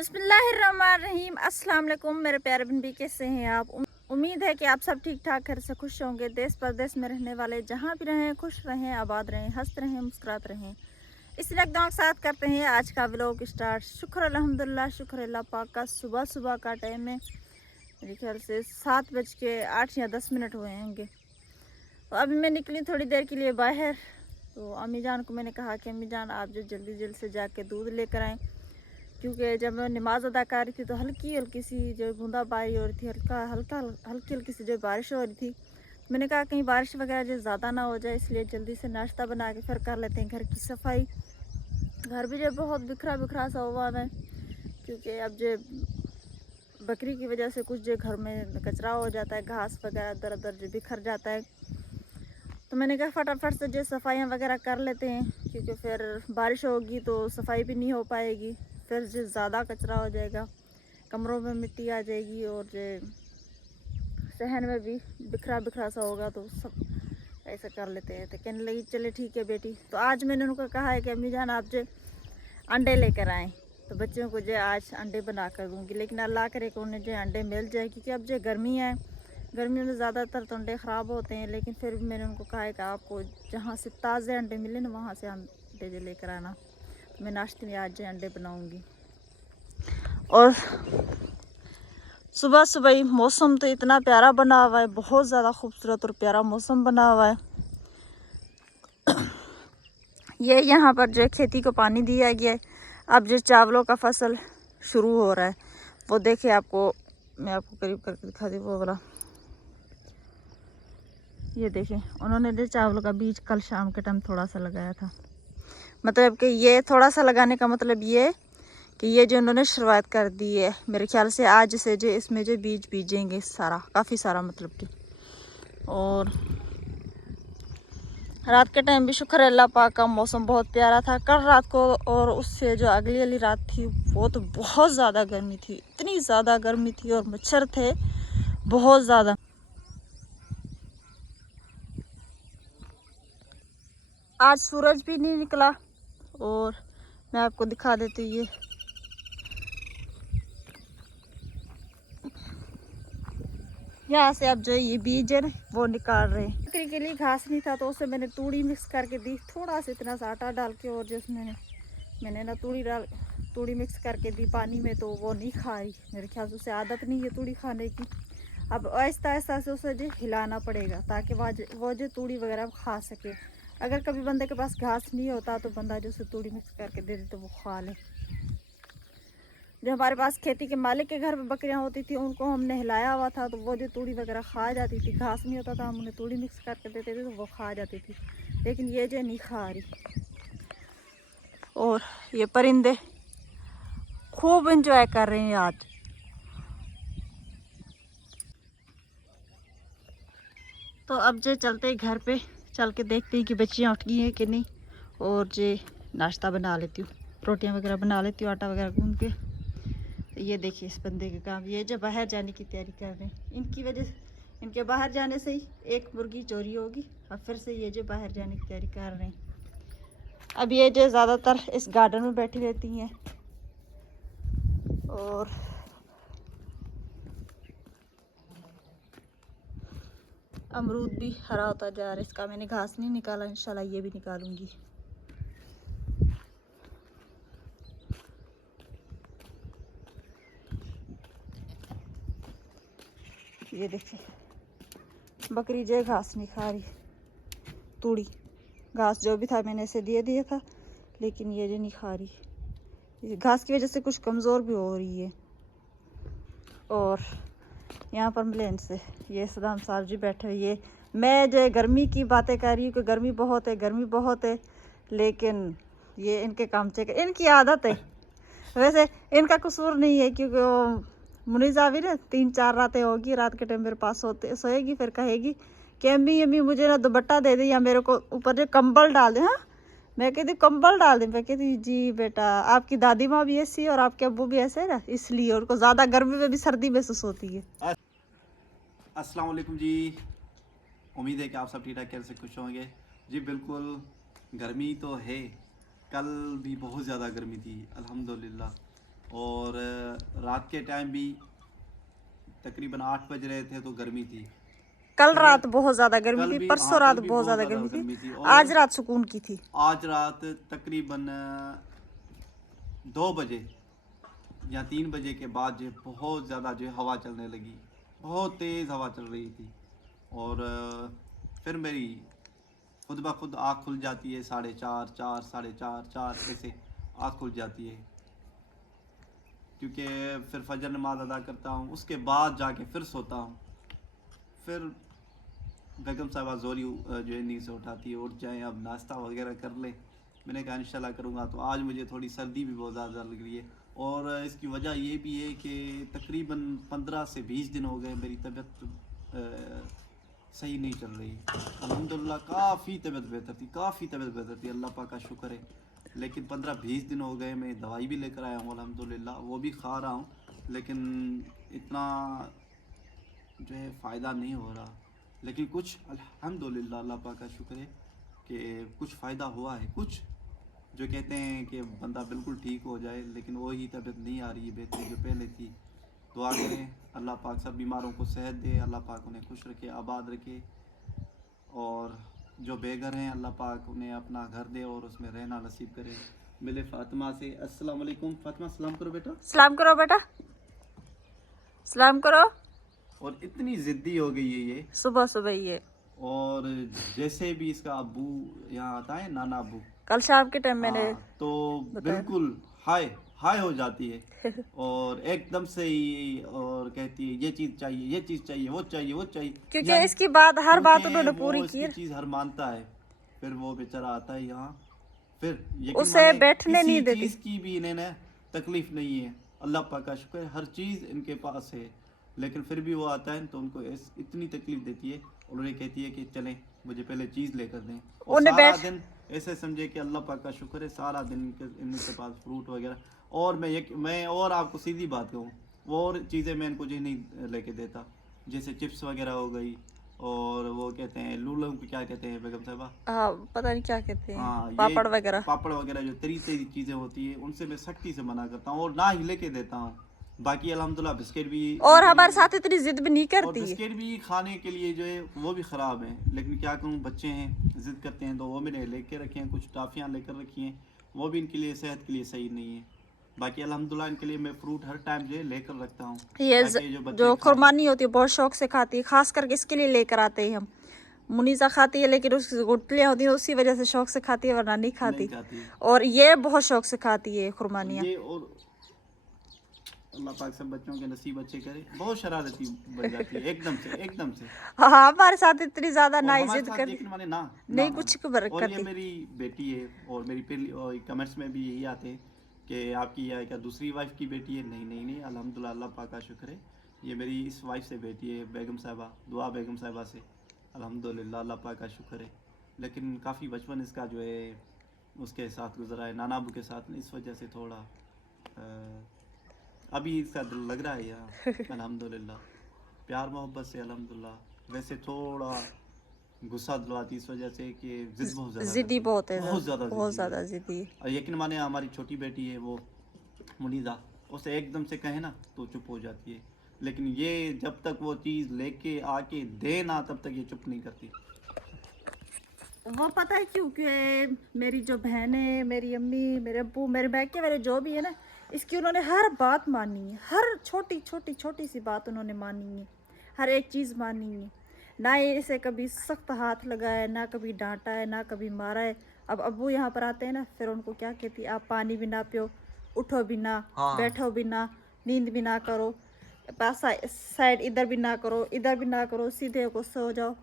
बिस्मिल्लाहिर्रहमानिर्रहीम। अस्सलाम वालेकुम मेरे प्यारे बंदी, कैसे हैं आप? उम्मीद है कि आप सब ठीक ठाक घर से खुश होंगे। देश परदेश में रहने वाले जहाँ भी रहें खुश रहें, आबाद रहें, हंसते रहें, मुस्कुराते रहें। इस लगदाव के साथ करते हैं आज का व्लॉग स्टार्ट। शुक्र अल्हम्दुलिल्लाह, शुक्र अल्लाह पाक का। सुबह सुबह का टाइम है, मेरे ख्याल से 7:08 या 10 मिनट हुए होंगे। तो अभी मैं निकली थोड़ी देर के लिए बाहर। तो अम्मी जान को मैंने कहा कि अम्मी जान आप जो जल्दी जल्दी से जाके दूध लेकर आएँ, क्योंकि जब मैं नमाज़ अदा कर रही थी तो हल्की हल्की सी जो बूंदाबांदी हो रही थी, हल्की हल्की सी जो बारिश हो रही थी। मैंने कहा कहीं बारिश वगैरह जो ज़्यादा ना हो जाए, इसलिए जल्दी से नाश्ता बना के फिर कर लेते हैं घर की सफाई। घर भी जो बहुत बिखरा बिखरा सा हुआ है, क्योंकि अब जो बकरी की वजह से कुछ जो घर में कचरा हो जाता है, घास वगैरह दर दर जो बिखर जाता है। तो मैंने कहा फटाफट से जो सफाइयाँ वगैरह कर लेते हैं, क्योंकि फिर बारिश होगी तो सफाई भी नहीं हो पाएगी। फिर जो ज़्यादा कचरा हो जाएगा, कमरों में मिट्टी आ जाएगी और जो सहन में भी बिखरा बिखरा सा होगा, तो सब ऐसा कर लेते हैं। तो कहने लगी चले ठीक है बेटी। तो आज मैंने उनको कहा है कि अम्मी जान आप जो अंडे लेकर आएँ, तो बच्चों को जो आज अंडे बना कर दूँगी। लेकिन अल्लाह करे कि उन्हें जो अंडे मिल जाए, क्योंकि अब जो गर्मी है, गर्मियों में ज़्यादातर तो अंडे ख़राब होते हैं। लेकिन फिर भी मैंने उनको कहा है कि आपको जहाँ से ताज़े अंडे मिले ना, वहाँ से अंडे जो लेकर आना। तो मैं नाश्ते में आज जो अंडे बनाऊँगी। और सुबह सुबह ही मौसम तो इतना प्यारा बना हुआ है, बहुत ज़्यादा खूबसूरत और प्यारा मौसम बना हुआ है। ये यहाँ पर जो खेती को पानी दिया गया है, अब जो चावलों का फसल शुरू हो रहा है, वो देखिए आपको मैं आपको करीब करके दिखा दी वो वाला। ये देखिए उन्होंने जो चावलों का बीज कल शाम के टाइम थोड़ा सा लगाया था। मतलब कि ये थोड़ा सा लगाने का मतलब ये कि ये जो उन्होंने शुरुआत कर दी है, मेरे ख्याल से आज से जो इसमें जो बीज बीजेंगे सारा, काफ़ी सारा मतलब कि। और रात के टाइम भी शुक्र अल्लाह पाक का मौसम बहुत प्यारा था कल रात को। और उससे जो अगली वाली रात थी वो तो बहुत ज़्यादा गर्मी थी, इतनी ज़्यादा गर्मी थी और मच्छर थे बहुत ज़्यादा। आज सूरज भी नहीं निकला। और मैं आपको दिखा देती हूँ, ये यहाँ से अब जो ये बीज है ना वो निकाल रहे हैं। बकरी के लिए घास नहीं था तो उसे मैंने तूड़ी मिक्स करके दी, थोड़ा सा इतना सा आटा डाल के। और जिसमें मैंने ना तूड़ी मिक्स करके दी पानी में, तो वो नहीं खा रही। मेरे ख्याल से उसे आदत नहीं है तूड़ी खाने की। अब आहिस्ता आहिस्ता से उसे जो हिलाना पड़ेगा, ताकि वो जो तूड़ी वगैरह खा सके। अगर कभी बंदे के पास घास नहीं होता तो बंदा जो उसे तूड़ी मिक्स करके दे दे तो वो खा ले। जो हमारे पास खेती के मालिक के घर में बकरियां होती थी, उनको हमने हिलाया हुआ था, तो वो जो तूड़ी वगैरह खा जाती थी। घास नहीं होता था, हम उन्हें तूड़ी मिक्स करके देते थे तो वो खा जाती थी। लेकिन ये जो नहीं खा रही। और ये परिंदे खूब एंजॉय कर रहे हैं आज। तो अब जो चलते घर पे चल के देखते हैं कि बच्चियाँ उठ गई हैं कि नहीं। और जो नाश्ता बना लेती हूँ, रोटियाँ वगैरह बना लेती हूँ, आटा वगैरह गूंद के। तो ये देखिए इस बंदे के काम, ये जो बाहर जाने की तैयारी कर रहे हैं, इनकी वजह से, इनके बाहर जाने से ही एक मुर्गी चोरी होगी। और फिर से ये जो बाहर जाने की तैयारी कर रहे हैं। अब ये जो ज़्यादातर इस गार्डन में बैठी रहती हैं। और अमरूद भी हरा होता जा रहा है, इसका मैंने घास नहीं निकाला, इंशाल्लाह ये भी निकालूंगी। ये देखिए बकरी जो घास नहीं खा रही, तूड़ी घास जो भी था मैंने इसे दे दिया था, लेकिन ये जो नहीं खा रही, घास की वजह से कुछ कमज़ोर भी हो रही है। और यहाँ पर मिलेन से ये सदाम साहब जी बैठे हुए, ये मैं जो गर्मी की बातें कर रही हूँ कि गर्मी बहुत है, गर्मी बहुत है, लेकिन ये इनके काम चेक, इनकी आदत है। वैसे इनका कसूर नहीं है, क्योंकि वो मुनीज़ा भी ना 3-4 रातें होगी, रात के टाइम मेरे पास सोएगी, फिर कहेगी कि अम्मी अम्मी मुझे ना दुपट्टा दे दे, या मेरे को ऊपर जो कंबल डाल दे। हाँ, मैं कहती कंबल डाल दे। मैं कहती जी बेटा, आपकी दादी माँ भी ऐसी है और आपके अब्बू भी ऐसे है ना, इसलिए उनको ज़्यादा गर्मी में भी सर्दी महसूस होती है। अस्सलाम वालेकुम जी, उम्मीद है कि आप सब ठीक ठाक कैसे से खुश होंगे जी। बिल्कुल गर्मी तो है, कल भी बहुत ज़्यादा गर्मी थी अल्हम्दुलिल्लाह। और रात के टाइम भी तकरीबन 8 बज रहे थे तो गर्मी थी। कल रात बहुत ज्यादा गर्मी कल थी, भी परसों कल रात भी बहुत ज्यादा ज़्यादा गर्मी थी, और आज रात सुकून की थी। आज रात तकरीबन 2 बजे या 3 बजे के बाद जो बहुत ज़्यादा जो हवा चलने लगी, बहुत तेज़ हवा चल रही थी। और फिर मेरी खुद ब खुद आँख खुल जाती है, 4:30 4 4:30 4 ऐसे आँख खुल जाती है, क्योंकि फिर फजर नमाज अदा करता हूँ, उसके बाद जाके फिर सोता हूँ। फिर बेगम साहबा जोरी जो है नींद से उठाती है, उठ जाएँ अब नाश्ता वगैरह कर लें। मैंने कहा इंशाल्लाह करूँगा। तो आज मुझे थोड़ी सर्दी भी बहुत ज़्यादा लग रही है, और इसकी वजह ये भी है कि तकरीबन 15 से 20 दिन हो गए मेरी तबीयत सही नहीं चल रही। अल्हम्दुलिल्लाह काफ़ी तबीयत बेहतर थी, काफ़ी तबीयत बेहतर थी, अल्लाह पाक का शुक्र है। लेकिन 15-20 दिन हो गए, मैं दवाई भी लेकर आया हूँ अल्हम्दुलिल्लाह, वो भी खा रहा हूँ, लेकिन इतना जो है फ़ायदा नहीं हो रहा। लेकिन कुछ अल्हम्दुलिल्लाह अल्लाह पाक का शुक्र है कि कुछ फ़ायदा हुआ है। कुछ जो कहते हैं कि बंदा बिल्कुल ठीक हो जाए, लेकिन वही तबीयत नहीं आ रही है बेहतरी जो पहले थी। दुआ करें अल्लाह पाक सब बीमारों को सेहत दे, अल्लाह पाक उन्हें खुश रखे, आबाद रखे, और जो बेघर हैं अल्लाह पाक उन्हें अपना घर दे और उसमें रहना नसीब करे। मिले फातिमा से। अस्सलाम वालेकुम फातिमा, सलाम करो बेटा। सलाम करो बेटा, सलाम करो। और इतनी ज़िद्दी हो गई है ये, सुबह सुबह ये, और जैसे भी इसका अब्बू यहाँ आता है, नाना अब्बू, कल शाम के टाइम मैंने हाँ, तो बताया ना। बिल्कुल हाय हाय हो जाती है, और एकदम से ही और कहती है ये चीज़ चाहिए, ये चीज़ चाहिए, वो चाहिए, वो चाहिए। क्योंकि यानी इसकी बात हर बात क्योंकि उन्होंने वो पूरी की इसकी है। चीज़ हर मानता है। फिर वो बेचारा आता है यहाँ, फिर यकीन उसे माने बैठने किसी नहीं देती। चीज़ की भी इन्हें ना तकलीफ नहीं है, अल्लाह पाक का शुक्र है, हर चीज़ इनके पास है। लेकिन फिर भी वो आता है तो उनको इतनी तकलीफ देती है, और उन्हें कहती है कि चलें मुझे पहले चीज़ लेकर दें, और उन्हें सारा बैठ दिन ऐसे समझे कि अल्लाह पाक का शुक्र है, सारा दिन इनके पास फ्रूट वगैरह। और मैं और आपको सीधी बात कहूँ, वो और चीज़ें मैं इनको जो नहीं लेके देता, जैसे चिप्स वगैरह हो गई, और वो कहते हैं लूलों को क्या कहते हैं बेगम साहबा, हाँ पता नहीं क्या कहते हैं, हाँ, ये पापड़ वगैरह। पापड़ वगैरह जो तरी तरी चीज़ें होती है, उनसे मैं सख्ती से मना करता हूँ और ना ही लेके देता हूँ। बाकी अल्हम्दुलिल्लाह बिस्किट भी और इनके हमारे लिए, साथ इतनी जिद भी नहीं और करती है। बिस्किट भी खाने के लिए जो है वो भी ख़राब है, लेकिन क्या करूँ, बच्चे हैं ज़िद करते हैं, तो वो मैंने लेके रखे हैं, कुछ टाफ़ियाँ लेकर रखी हैं, वो भी इनके लिए सेहत के लिए सही नहीं है। बाकी अल्हम्दुलिल्लाह इनके लिए मैं फ्रूट हर टाइम जो है लेकर रखता हूँ, ये ताकि जो बच्चे जो खाएँ। खुरमानी होती है बहुत शौक से खाती है, खास करके इसके लिए लेकर आते हैं हम। मुनीसा खाती है, लेकिन उसकी गुठलियाँ होती हैं उसी वजह से शौक से खाती है, वरना नहीं नहीं खाती। खाती, और ये बहुत शौक से खाती है और खुरमानियाँ। ये, और अल्लाह पाक सब बच्चों के नसीब अच्छे करे। बहुत शरारती बन जाती है एकदम से, एकदम से। हाँ हमारे साथ इतनी ज्यादा ना और ही हमारे जिद साथ करती, यकीन माने ना ना नहीं ना कुछ ना। और ये करती। मेरी बेटी है, और मेरी पहली, और कमेंट्स में भी यही आते हैं कि आपकी या क्या दूसरी वाइफ की बेटी है। नहीं नहीं नहीं, अल्हम्दुलिल्लाह अल्लाह पाक का शुक्र है, ये मेरी इस वाइफ से बेटी है, बेगम साहिबा, दुआ बेगम साहिबा से, अल्हम्दुलिल्लाह अल्लाह पाक का शुक्र है। लेकिन काफ़ी बचपन इसका जो है उसके साथ गुजरा है, नाना अबू के साथ, इस वजह से थोड़ा अभी इसका दिल लग रहा है यहाँ। अल्हम्दुलिल्लाह प्यार मोहब्बत से अल्हम्दुलिल्लाह। वैसे थोड़ा गुस्सा दिलवाती इस वजह से कि जिद बहुत ज़्यादा जिद्दी करती, बहुत है, बहुत ज़्यादा बहुत जिद्दी ज्यादा है। जिद्दी है। और यकीन माने हमारी छोटी बेटी है वो मुनीज़ा, उसे एकदम से कहे ना तो चुप हो जाती है, लेकिन ये जब तक वो चीज़ लेके आके दे ना तब तक ये चुप नहीं करती। वो पता है क्यों? कि मेरी जो बहन है, मेरी अम्मी, मेरे अब्बू, मेरे बैग के मेरे जो भी है ना, इसकी उन्होंने हर बात मानी है, हर छोटी छोटी छोटी सी बात उन्होंने मानी है, हर एक चीज़ मानी है। ना ये इसे कभी सख्त हाथ लगाया है, ना कभी डांटा है, ना कभी मारा है। अब अब्बू यहाँ पर आते हैं ना, फिर उनको क्या कहती है, आप पानी भी ना पियो, उठो भी ना, बैठो भी ना, नींद भी ना करो, पास साइड इधर भी ना करो, इधर भी ना करो, सीधे को सो जाओ।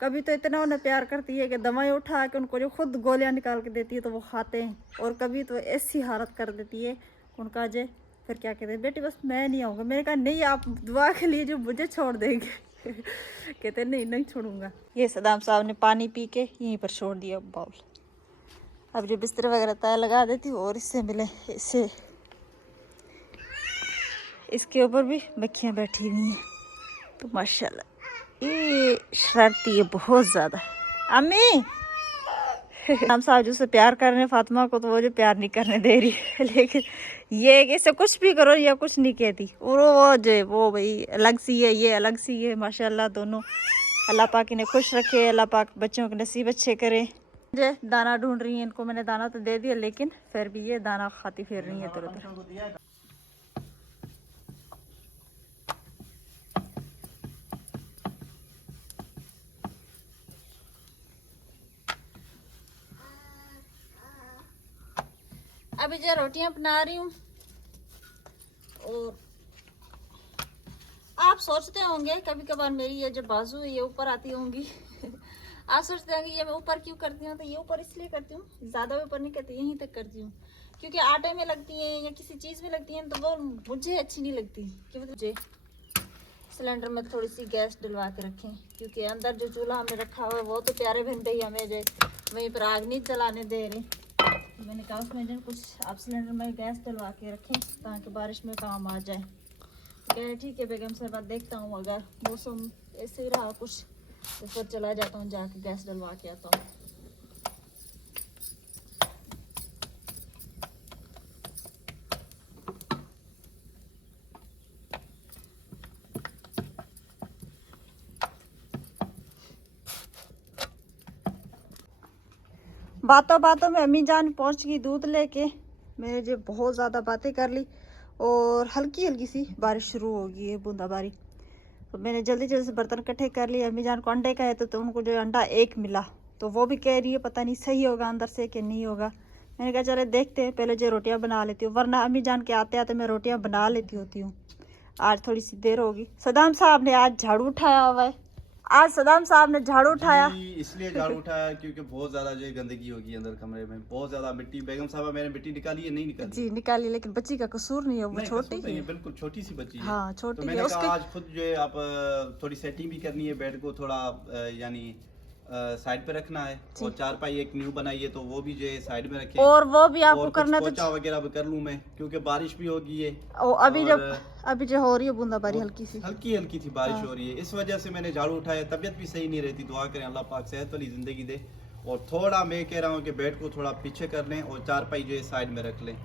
कभी तो इतना उन्हें प्यार करती है कि दवाई उठा के उनको जो खुद गोलियां निकाल के देती है तो वो खाते हैं। और कभी तो ऐसी हालत कर देती है उनका जे, फिर क्या कहते हैं, बेटी बस मैं नहीं आऊँगा। मैंने कहा नहीं, आप दुआ के लिए जो मुझे छोड़ देंगे। कहते नहीं नहीं छोड़ूंगा। ये सदाम साहब ने पानी पी के यहीं पर छोड़ दिया बाउल। अब जो बिस्तर वगैरह तय लगा देती हूँ, और इससे मिले, इससे इसके ऊपर भी मक्खियाँ बैठी हुई हैं, तो माशाल्लाह ये शरारती है बहुत ज़्यादा। अम्मी हम साजू से प्यार करने फातिमा को, तो वो जो प्यार नहीं करने दे रही है। लेकिन ये इससे कुछ भी करो या कुछ नहीं कहती। और वो जो वो भाई अलग सी है, ये अलग सी है। माशाल्लाह दोनों, अल्लाह पाक इन्हें खुश रखे, अल्लाह पाक बच्चों के नसीब अच्छे करे। मुझे दाना ढूंढ रही है, इनको मैंने दाना तो दे दिया, लेकिन फिर भी ये दाना खाती फिर रही है इधर उधर। अभी जो रोटियां बना रही हूँ, और आप सोचते होंगे कभी कभार मेरी ये जो बाजू है ये ऊपर आती होंगी। आप सोचते होंगे ये मैं ऊपर क्यों करती हूँ, तो ये ऊपर इसलिए करती हूँ, ज़्यादा ऊपर नहीं करती, यहीं तक करती हूँ। क्योंकि आटे में लगती हैं या किसी चीज़ में लगती हैं तो वो मुझे अच्छी नहीं लगती। कि मुझे सिलेंडर में थोड़ी सी गैस डलवा के रखें, क्योंकि अंदर जो चूल्हा हमने रखा हुआ है वो तो प्यारे बन रही हमें जो वहीं पर आग नहीं जलाने दे रहे। मैंने कहा उसमें जो कुछ आप सिलेंडर में गैस डलवा के रखें ताकि बारिश में काम आ जाए। कह ठीक है बेगम साहब, देखता हूँ अगर मौसम ऐसे ही रहा कुछ तो फिर चला जाता हूँ, जाके गैस डलवा के आता हूँ। बातों बातों में अम्मी जान पहुँच गई दूध लेके। मैंने जो बहुत ज़्यादा बातें कर ली और हल्की हल्की सी बारिश शुरू हो गई है, बूंदाबांदी। तो मैंने जल्दी जल्दी से बर्तन इकट्ठे कर लिए। अम्मी जान को अंडे का है तो उनको जो अंडा एक मिला, तो वो भी कह रही है पता नहीं सही होगा अंदर से कि नहीं होगा। मैंने कहा चले देखते हैं, पहले जो रोटियां बना लेती हूँ, वरना अम्मी जान के आते आते मैं रोटियां बना लेती होती हूँ। आज थोड़ी सी देर होगी। सदाम साहब ने आज झाड़ू उठाया हुआ है। आज सदाम साहब ने झाड़ू उठाया, इसलिए झाड़ू उठाया क्योंकि बहुत ज्यादा जो गंदगी होगी अंदर कमरे में, बहुत ज्यादा मिट्टी। बेगम साहब मैंने मिट्टी निकाली है, नहीं निकाली? जी निकाली, लेकिन बच्ची का कसूर नहीं है, वो छोटी है, बिल्कुल छोटी सी बच्ची है। हाँ छोटी तो है। मैंने उसके कहा आज खुद जो है आप थोड़ी सेटिंग भी करनी है, बेड को थोड़ा यानी साइड पे रखना है, और चारपाई एक न्यू बनाई है तो वो भी जो है साइड में रखे, और वो भी आपको करना, तो पोछा वगैरह भी कर लूं मैं, क्योंकि बारिश भी होगी है। अभी जो हो रही है बूंदाबांदी हल्की सी, हल्की हल्की थी बारिश हो रही है, इस वजह से मैंने झाड़ू उठाया। तबीयत भी सही नहीं रहती, दुआ करें अल्लाह पाक सेहत वाली जिंदगी दे। और थोड़ा मैं कह रहा हूँ कि बेड को थोड़ा पीछे कर लें और चारपाई जो है साइड में रख लें।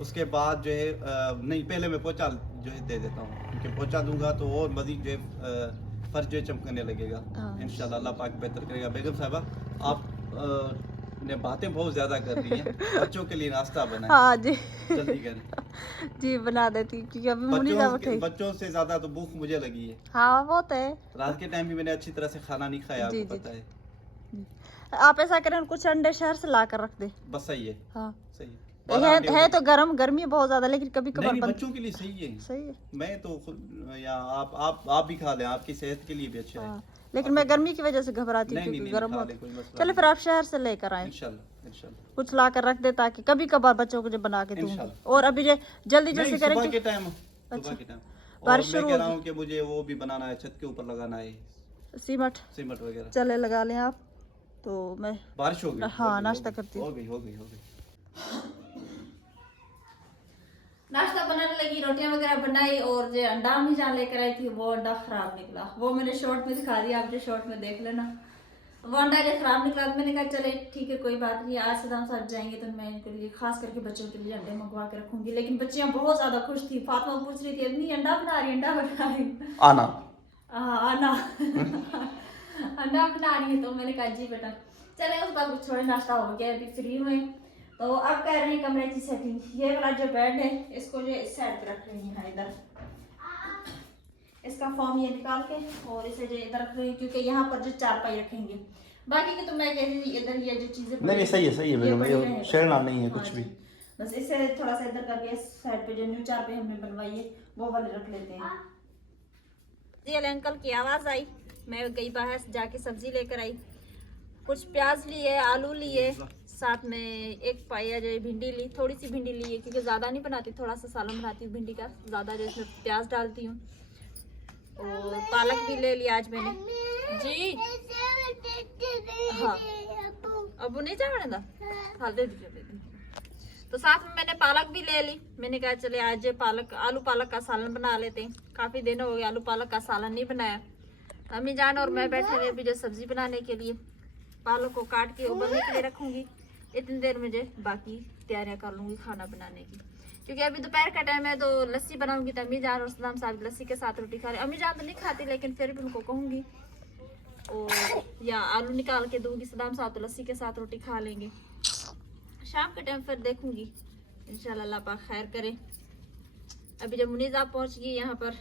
उसके बाद जो है नहीं, पहले मैं पोछा जो है दे देता हूँ, क्योंकि पोछा दूंगा तो और मजीद जो है फर्श जो है चमकने लगेगा। इंशाल्लाह अल्लाह पाक बेहतर करेगा। बेगम साहबा आप ने बातें बहुत ज्यादा कर रही हैं, बच्चों के लिए नाश्ता बनाएं। हाँ जी जल्दी करें। जी बना देती हूँ, क्योंकि अभी मुनी जा उठे। बच्चों से ज्यादा तो भूख मुझे लगी है। हाँ वो तो है, रात के टाइम भी मैंने अच्छी तरह से खाना नहीं खाया, आपको पता है। आप ऐसा करें कुछ अंडे शहर से ला कर रख दे, बस सही है। हाँ सही है तो गर्मी बहुत ज्यादा, लेकिन कभी कभार बच्चों के लिए सही है। सही है। मैं तो खुद या आप भी खा लें, आपकी सेहत के लिए भी अच्छा है। लेकिन मैं गर्मी की वजह से घबराती हूँ, क्योंकि गर्म हो। चलो फिर आप शहर से लेकर आए, इंशाल्लाह कुछ ला कर रख दे, ताकि कभी कभार बच्चों को जो बना के दूंगी। और अभी जल्दी जल्दी करेंगे। सुबह के टाइम बारिश शुरू हो रही है कि मुझे वो भी बनाना है, छत के ऊपर लगाना है सीमेंट वगैरह। चले लगा लें आप, तो मैं बारिश हो गई। हाँ नाश्ता करती हूँ। हो गई। नाश्ता बनाने लगी, रोटियां वगैरह बनाई, और जो अंडा भी जहाँ लेकर आई थी वो अंडा खराब निकला। वो मैंने शॉर्ट में दिखा दिया, आप जो शॉर्ट में देख लेना। वो अंडा जो खराब निकला, तो मैंने कहा चले ठीक है कोई बात नहीं, आज सदाम साहब जाएंगे तो मैं इनके लिए खास करके बच्चों के लिए अंडे मंगवा के रखूंगी। लेकिन बच्चियां बहुत ज्यादा खुश थी। फातिमा पूछ रही थी अम्मी अंडा बना रही आना अंडा बना रही है, तो मैंने कहा जी बेटा। चले उस बाद कुछ थोड़ा नाश्ता हो गया, अभी फ्री हुए, तो अब कर रहे हैं कमरे की सेटिंग। ये वाला जो बेड है इसको जो इस साइड पे रख रही है, इधर इसका फॉर्म ये निकाल के, और इसे जो इधर रख रही है, क्योंकि यहाँ पर जो चारपाई रखेंगे। बाकी की तो मैं कह रही थी इधर ये जो चीजें नहीं सही है, शेरना नहीं है कुछ भी। बस इसे थोड़ा सा इधर करके इस साइड पे जो न्यू चारपाई हमने बनवाई है वो वाले रख लेते हैं। जी अंकल की आवाज आई, मैं गई बाहर जाके सब्जी लेकर आई। कुछ प्याज लिए, आलू लिए, साथ में एक पाया जो भिंडी ली, थोड़ी सी भिंडी ली है क्योंकि ज़्यादा नहीं बनाती, थोड़ा सा सालन बनाती हूँ भिंडी का, ज़्यादा जो इसमें प्याज डालती हूँ। और पालक भी ले लिया आज मैंने। जी हाँ अब नहीं जाना हाल दे दीजिए। तो साथ में मैंने पालक भी ले ली। मैंने कहा चले आज आलू पालक का सालन बना लेते हैं, काफ़ी दिन हो गए आलू पालक का सालन नहीं बनाया। अम्मी जान और मैं बैठे हुए अभी जो सब्जी बनाने के लिए। पालक को काट के उबलने के लिए रखूंगी। इतनी देर मुझे बाकी तैयारियां कर लूंगी खाना बनाने की, क्योंकि अभी दोपहर का टाइम है तो लस्सी बनाऊंगी। तो अम्मी जान और सदाम साहब लस्सी के साथ रोटी खा रहे। अम्मी जान तो नहीं खाती, लेकिन फिर भी उनको कहूंगी और या आलू निकाल के दूंगी। सदाम साहब तो लस्सी के साथ रोटी खा लेंगे। शाम के टाइम फिर देखूंगी, इंशाल्लाह अल्लाह पाक खैर करे। अभी जब मुनीज आप पहुंच गई यहाँ पर,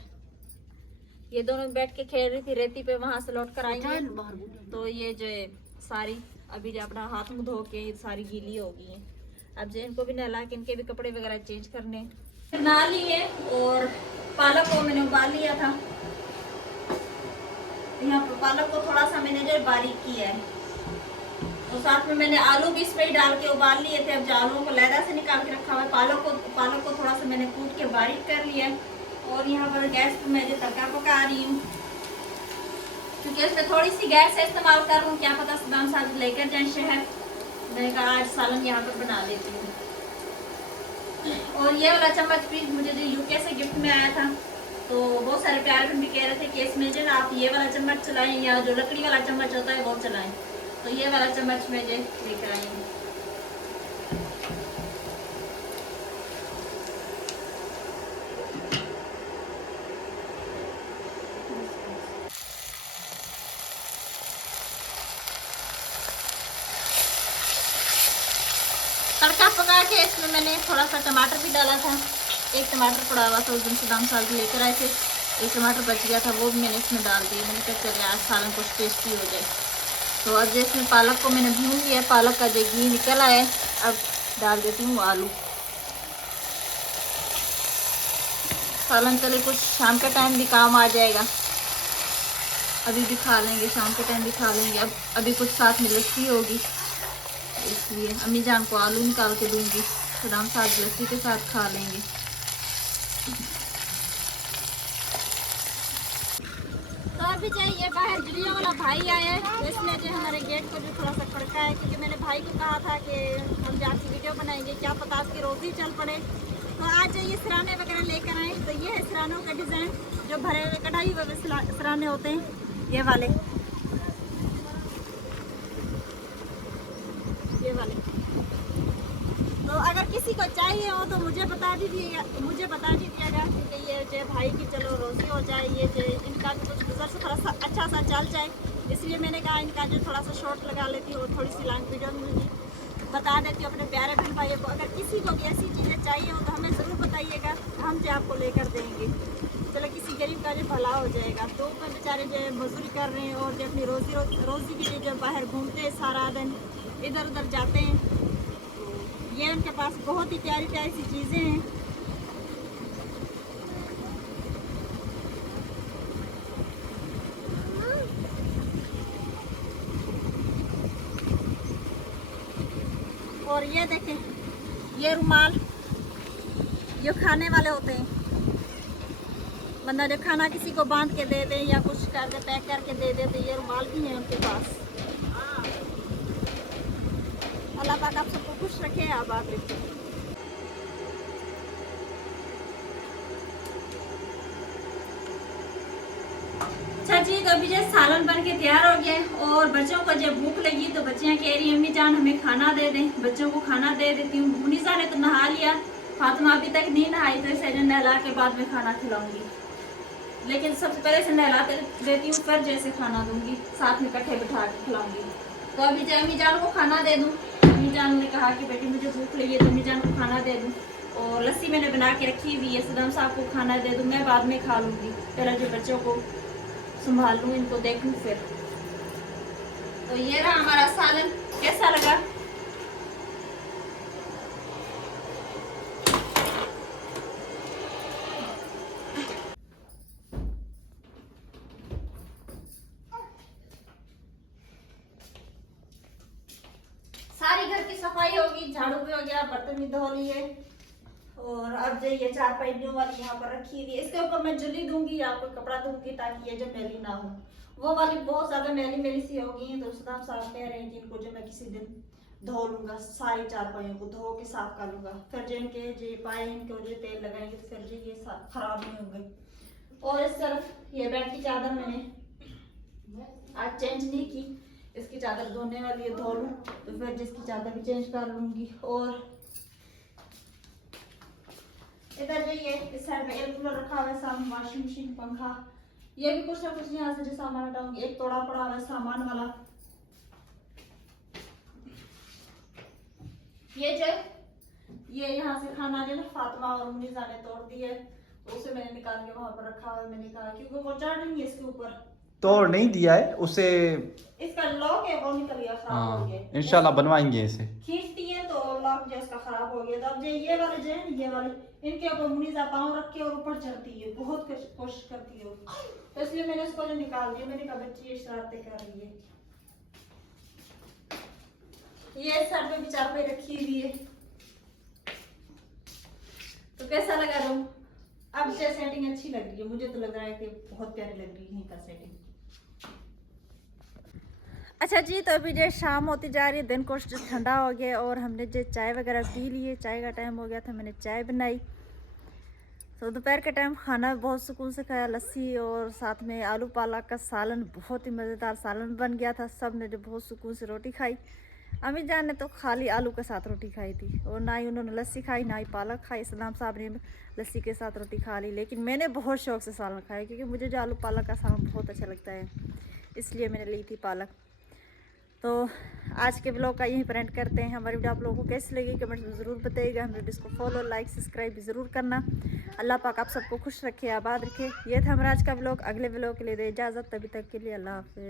ये दोनों बैठ के खेल रही थी रेती पे, वहां से लौट कर आएंगे तो ये जो सारी अभी जो अपना हाथ मुंह धो के ये सारी गीली हो गई है। अब जो इनको भी नहला के इनके भी कपड़े वगैरह चेंज करने नहा लिए। और पालक को मैंने उबाल लिया था। यहाँ पर पालक को थोड़ा सा मैंने जो बारीक किया है, और साथ में मैंने आलू भी इसमें ही डाल के उबाल लिए थे। अब जो आलूओं को लहदा से निकाल के रखा हुआ है, पालक को थोड़ा सा मैंने कूट के बारीक कर लिया है। और यहाँ पर गैस पे मैं जो तड़का पका रही हूँ, क्योंकि इसमें थोड़ी सी गैस से इस्तेमाल कर रहा हूँ, क्या पता सदाम साहब लेकर जाए शहर। मैंने कहा आज सालन यहाँ पर बना देती हूँ। और ये वाला चम्मच भी मुझे जो यूके से गिफ्ट में आया था, तो बहुत सारे प्यारे बहन भी कह रहे थे कि इसमें जो आप ये वाला चम्मच चलाएं या जो लकड़ी वाला चम्मच होता है वो चलाएं। तो ये वाला चम्मच में जो लेकर आई हूँ। तड़का पका के इसमें मैंने थोड़ा सा टमाटर भी डाला था। एक टमाटर पड़ा हुआ था उस दिन सदाम साहब लेकर आए थे, एक टमाटर बच गया था, वो भी मैंने इसमें डाल दिया। मैंने कहा चलिए आज सालन कुछ टेस्टी हो जाए। तो अब जैसे इसमें पालक को मैंने भून लिया, पालक का जो घी निकल आया, अब डाल देती हूँ आलू। सालन चले कुछ शाम के टाइम भी काम आ जाएगा, अभी भी खा लेंगे, शाम के टाइम भी खा लेंगे। अब अभी कुछ साथ में लस्सी होगी, इसलिए अम्मी जान को आलू निकाल के दूंगी, सदाम साहब लस्सी के साथ खा लेंगे। तो अभी चाहिए बाहर जुड़िया वाला भाई आया है, तो इसने जो हमारे गेट को जो थोड़ा सा खड़का है, क्योंकि मैंने भाई को कहा था कि हम जाके वीडियो बनाएंगे, क्या पता आपकी रोटी चल पड़े। तो आज ये सिराने वगैरह लेकर आए। तो ये है सिरानों का डिज़ाइन, जो भरे हुए कढ़ाई हुए सिराने होते हैं, ये वाले तो अगर किसी को चाहिए हो तो मुझे बता दीजिएगा, क्योंकि ये जो भाई की चलो रोजी हो जाए, ये जो इनका भी कुछ गुजर से थोड़ा सा अच्छा सा चल जाए, इसलिए मैंने कहा इनका जो थोड़ा सा शॉर्ट लगा लेती हूँ, थोड़ी सी लॉन्ग वीडियो में बता देती हूँ अपने प्यारे बहन भाइयों को। अगर किसी को भी ऐसी चीज़ें चाहिए हो तो हमें ज़रूर बताइएगा, हम जो आपको लेकर देंगे। चलो किसी गरीब का जो भला हो जाएगा। तो ऊपर बेचारे जो मजदूरी कर रहे हैं और जो अपनी रोज़ी के लिए जो बाहर घूमते हैं, सारा दिन इधर उधर जाते हैं, तो ये उनके पास बहुत ही प्यारी प्यारी सी चीज़ें हैं। और ये देखें, ये रुमाल ये खाने वाले होते हैं, बंदा जो खाना किसी को बांध के दे दे या कुछ करके पैक करके दे दे, तो ये रुमाल भी है उनके पास। अल्लाह पाक आप सबको खुश रखे, आबाद रखे। अच्छा जी, तो अभी जो सालन बन के तैयार हो गया और बच्चों को जब भूख लगी तो बच्चियां कह रही अम्मी जान हमें खाना दे दें। बच्चों को खाना दे देती हूँ। मुनीसा ने तो नहा लिया, फातिमा अभी तक नहीं नहाई, तो इसे नहला के बाद में खाना खिलाऊंगी। लेकिन सबसे पहले से नहला देती हूँ, फिर जैसे खाना दूंगी, साथ में इकट्ठे बिठा के खिलाऊंगी। तो अभी जो अम्मी जान को खाना दे दूँ। अम्मी जान ने कहा कि बेटी मुझे भूख लगी है, तो अम्मी जान को खाना दे दूँ। और लस्सी मैंने बना के रखी हुई है, सदाम साहब को खाना दे दूँ, मैं बाद में खा लूँगी। पहले जो बच्चों को संभाल लूँ, इनको देख लूँ फिर। तो ये रहा हमारा सालन, कैसा लगा? सारी घर की सफाई होगी, झाड़ू भी हो गया, बर्तन भी धो लिए। और अब जो ये चारपाई न्यू वाली यहाँ पर रखी हुई है, इसके ऊपर मैं जली दूंगी या कोई कपड़ा दूंगी, ताकि ये जो मैली ना हो। वो वाली बहुत ज्यादा मैली सी हो गई है, तो सदाम साहब कह रहे हैं कि इनको जो मैं किसी दिन धो लूंगा, सारी चारपाइयों को धो के साफ कर लूंगा, फिर जो इनके जो पाए इनके जो तेल लगाएंगे तो फिर जो ये खराब नहीं होंगे। और इस तरफ ये बेड की चादर मैंने आज चेंज नहीं की, इसकी चादर धोने वाली है, धो लूँ तो फिर जिसकी चादर भी चेंज कर लूँगी। और इधर जो ये इस साइड में एयर कूलर रखा हुआ है, सामने वॉशिंग मशीन, पंखा, ये भी कुछ ना कुछ यहाँ से जो सामान हटाऊंगी। एक तोड़ा पड़ा हुआ है सामान वाला, ये जो ये यहाँ से खाना जो ना फातिमा और मुनीजा ने तोड़ दी है, तो उसे मैंने निकाल के वहां पर रखा हुआ है। मैंने कहा क्योंकि वो चढ़ नहीं है इसके ऊपर, तोड़ नहीं दिया है उसे, इसका लॉक है वो निकल गया, खराब हो हाँ गया। इंशाल्लाह बनवाएंगे इसे। खींचती है तो लॉक जो इसका खराब हो गया। तो अब जो ये वाले जो है ये वाले, इनके ऊपर मुनीजा पाँव रख के और ऊपर चढ़ती है, बहुत कोशिश करती है, तो इसलिए मैंने इसको जो निकाल दिया। मैंने कहा बच्ची ये शरारतें कर रही है। ये सर पे भी चारपाई रखी हुई है। तो कैसा लगा रूम? अब जो सेटिंग अच्छी लग रही है, मुझे तो लग रहा है कि बहुत प्यारी लग रही है यहीं का सेटिंग। अच्छा जी, तो अभी जो शाम होती जा रही है, दिन कुछ ठंडा हो गया और हमने जो चाय वगैरह पी ली है, चाय का टाइम हो गया था, मैंने चाय बनाई। तो दोपहर के टाइम खाना बहुत सुकून से खाया, लस्सी और साथ में आलू पालक का सालन, बहुत ही मज़ेदार सालन बन गया था। सब ने जो बहुत सुकून से रोटी खाई। अम्मी जान ने तो खाली आलू के साथ रोटी खाई थी, और ना ही उन्होंने लस्सी खाई ना ही पालक खाई। सलाम साहब ने लस्सी के साथ रोटी खा ली, लेकिन मैंने बहुत शौक़ से सालन खाया, क्योंकि मुझे जो आलू पालक का सालन बहुत अच्छा लगता है, इसलिए मैंने ली थी पालक। तो आज के ब्लॉग का यहीं पर एंड करते हैं। हमारी वीडियो आप लोगों को कैसी लगी कमेंट्स में ज़रूर बताइएगा। हमारे वीडियो को फॉलो, लाइक, सब्सक्राइब भी ज़रूर करना। अल्लाह पाक आप सबको खुश रखे, आबाद रखे। ये था हमारा आज का ब्लॉग। अगले ब्लॉग के लिए दे इजाज़त, तभी तक के लिए अल्लाह हाफ़िज़।